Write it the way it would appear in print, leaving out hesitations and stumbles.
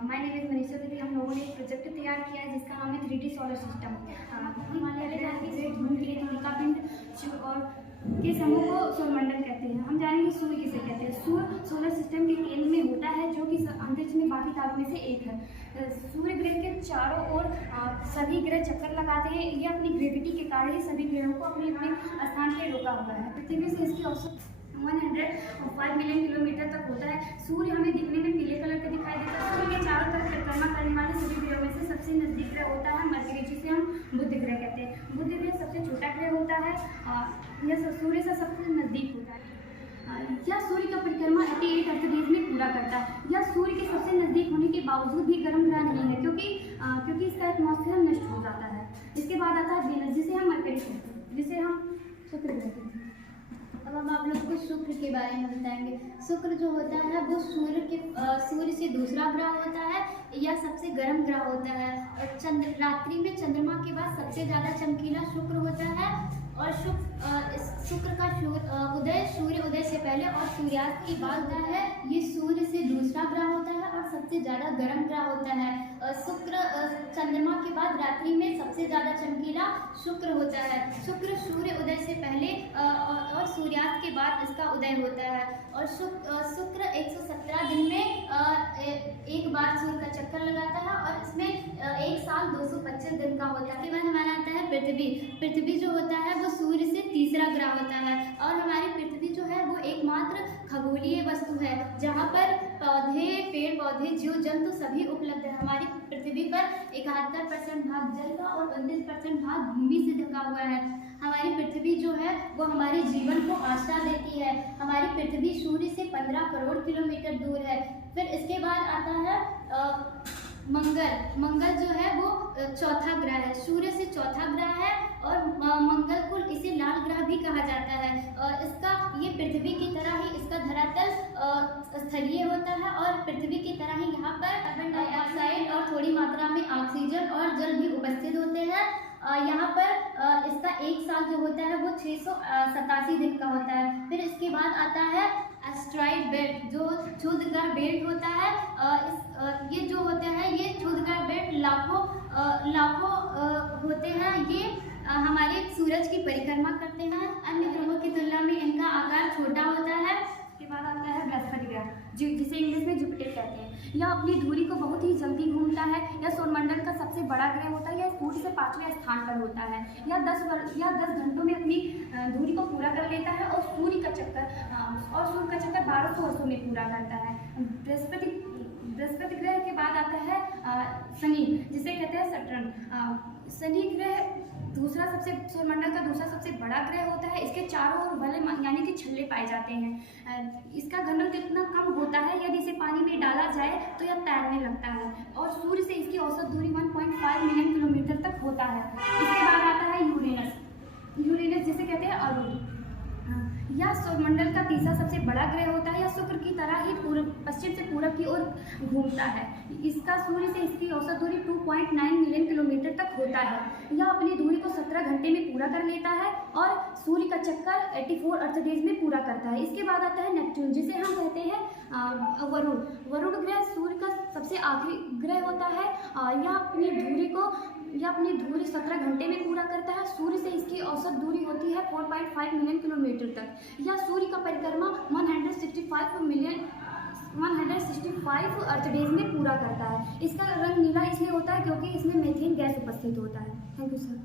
My name is Manisha दीदी। हम लोगों ने एक प्रोजेक्ट तैयार किया है जिसका नाम है 3D सोलर सिस्टम। हिमालय जाएंगे धूम के धूलिका पिंड और के समूह को सौरमंडल कहते हैं। हम जानेंगे सूर्य किसे कहते हैं। सूर्य सोलर सिस्टम के केंद्र में होता है जो कि अंतरिक्ष में बाकी तारों में से एक है। सूर्य ग्रह के चारों ओर सभी ग्रह चक्कर लगाते हैं। ये अपनी ग्रेविटी के कारण ही सभी ग्रहों को अपने अपने स्थान पर रोका हुआ है। पृथ्वी से इसकी औसत 105 मिलियन किलोमीटर तक होता है। सूर्य हमें दिखने में पीले कलर का दिखाई देता है। सूर्य के चारों तरफ परिक्रमा करने वाले सभी ग्रहों में से सबसे नजदीक ग्रह होता है मरकरी, जिसे हम बुध ग्रह कहते हैं। बुध ग्रह सबसे छोटा ग्रह होता है। यह सूर्य से सबसे नजदीक होता है। यह सूर्य का परिक्रमा 88 अर्थ डेज में पूरा करता है। यह सूर्य के सबसे नजदीक होने के बावजूद भी गर्म ग्रह नहीं है, क्योंकि इसका एटमॉस्फेयर नष्ट हो जाता है। इसके बाद आता है वेनस, जिसे हम मरकरी कहते हैं, जिसे हम शुक्र ग्रह कहते हैं। अब हम आप लोग को शुक्र के बारे में बताएंगे। शुक्र जो होता है वो सूर्य से दूसरा ग्रह होता है। यह सबसे गर्म ग्रह होता है और रात्रि में चंद्रमा के बाद सबसे ज़्यादा चमकीला शुक्र होता है। और शुक्र का उदय सूर्य उदय से पहले और सूर्यास्त के बाद होता है। ये सूर्य से दूसरा ग्रह होता है और सबसे ज़्यादा गर्म ग्रह होता है। शुक्र चंद्रमा के बाद रात्रि में सबसे ज़्यादा चमकीला शुक्र होता है। शुक्र सूर्य उदय से पहले और सूर्यास्त के बाद इसका उदय होता है। और शुक्र 117 दिन में एक बार सूर्य का चक्कर लगाता है और इसमें एक साल 225 दिन का होता है। इसके बाद हमारा आता है पृथ्वी। पृथ्वी जो होता है वो सूर्य से तीसरा ग्रह होता है और हमारी पृथ्वी जो है वो एकमात्र खगोलीय वस्तु है जहाँ पर पौधे, पेड़ पौधे, जीव जंतु सभी उपलब्ध है। हमारी पृथ्वी पर 71% भाग जल का और 29% भाग भूमि से ढका हुआ है। हमारी पृथ्वी जो है वो हमारे जीवन को आशा देती है। हमारी पृथ्वी सूर्य से 15 करोड़ किलोमीटर दूर है। फिर इसके बाद आता है मंगल जो है वो चौथा ग्रह है। सूर्य से चौथा ग्रह है और मंगल को इसे लाल ग्रह भी कहा जाता है। ये पृथ्वी की तरह ही इसका धरातल स्थलीय होता है और पृथ्वी की तरह ही यहाँ पर कार्बन डाइऑक्साइड और थोड़ी मात्रा में ऑक्सीजन और जल भी उपस्थित होते हैं। यहाँ पर इसका एक साल जो होता है वो 687 दिन का होता है। फिर इसके बाद आता है एस्ट्रॉइड बेल्ट, जो क्षुद्रग्रह बेल्ट होता है। ये जो होता है ये क्षुद्रग्रह बेल्ट लाखों होते हैं। ये हमारे सूरज की परिक्रमा करते हैं। अन्य ग्रहों की तुलना में इनका आकार छोटा होता है। इसके बाद आता है बृहस्पति ग्रह, जिसे इंग्लिश में जुपिटर कहते हैं। यह अपनी धुरी को बहुत ही जल्दी घूमता है। यह सौरमंडल का सबसे बड़ा ग्रह होता है। यह सूर्य से 5वें स्थान पर होता है। यह 10 घंटों में अपनी धुरी को पूरा कर लेता है और सूर्य का चक्कर 1200 वर्षों में पूरा करता है। बृहस्पति ग्रह के बाद आता है शनि, जिसे कहते हैं सैटर्न। शनि ग्रह सौरमंडल का दूसरा सबसे बड़ा ग्रह होता है। इसके चारों ओर वलय यानी कि छल्ले पाए जाते हैं। इसका घनत्व इतना कम होता है, यदि इसे पानी में डाला जाए तो यह तैरने लगता है। और सूर्य से इसकी औसत दूरी 1.5 मिलियन किलोमीटर तक होता है। इसके बाद आता है यूरेनस, जिसे कहते हैं अरुण। यह सौरमंडल का तीसरा सबसे बड़ा ग्रह होता है। यह शुक्र की तरह ही पश्चिम से पूरब की ओर घूमता है। इसका सूर्य से इसकी औसत दूरी 2.9 मिलियन किलोमीटर तक होता है। यह अपनी दूरी को 17 घंटे में पूरा कर लेता है और सूर्य का चक्कर 84 अर्थ डेज में पूरा करता है। इसके बाद आता है नेपच्यून, जिसे हम कहते हैं वरुण ग्रह सूर्य का सबसे आखिरी ग्रह होता है। यह अपनी धुरी 17 घंटे में पूरा करता है। सूर्य से इसकी औसत दूरी होती है 4.5 मिलियन किलोमीटर तक। यह सूर्य का परिक्रमा 165 अर्थ डेज में पूरा करता है। इसका रंग नीला इसलिए होता है क्योंकि इसमें मीथेन गैस उपस्थित होता है। Thank you sir.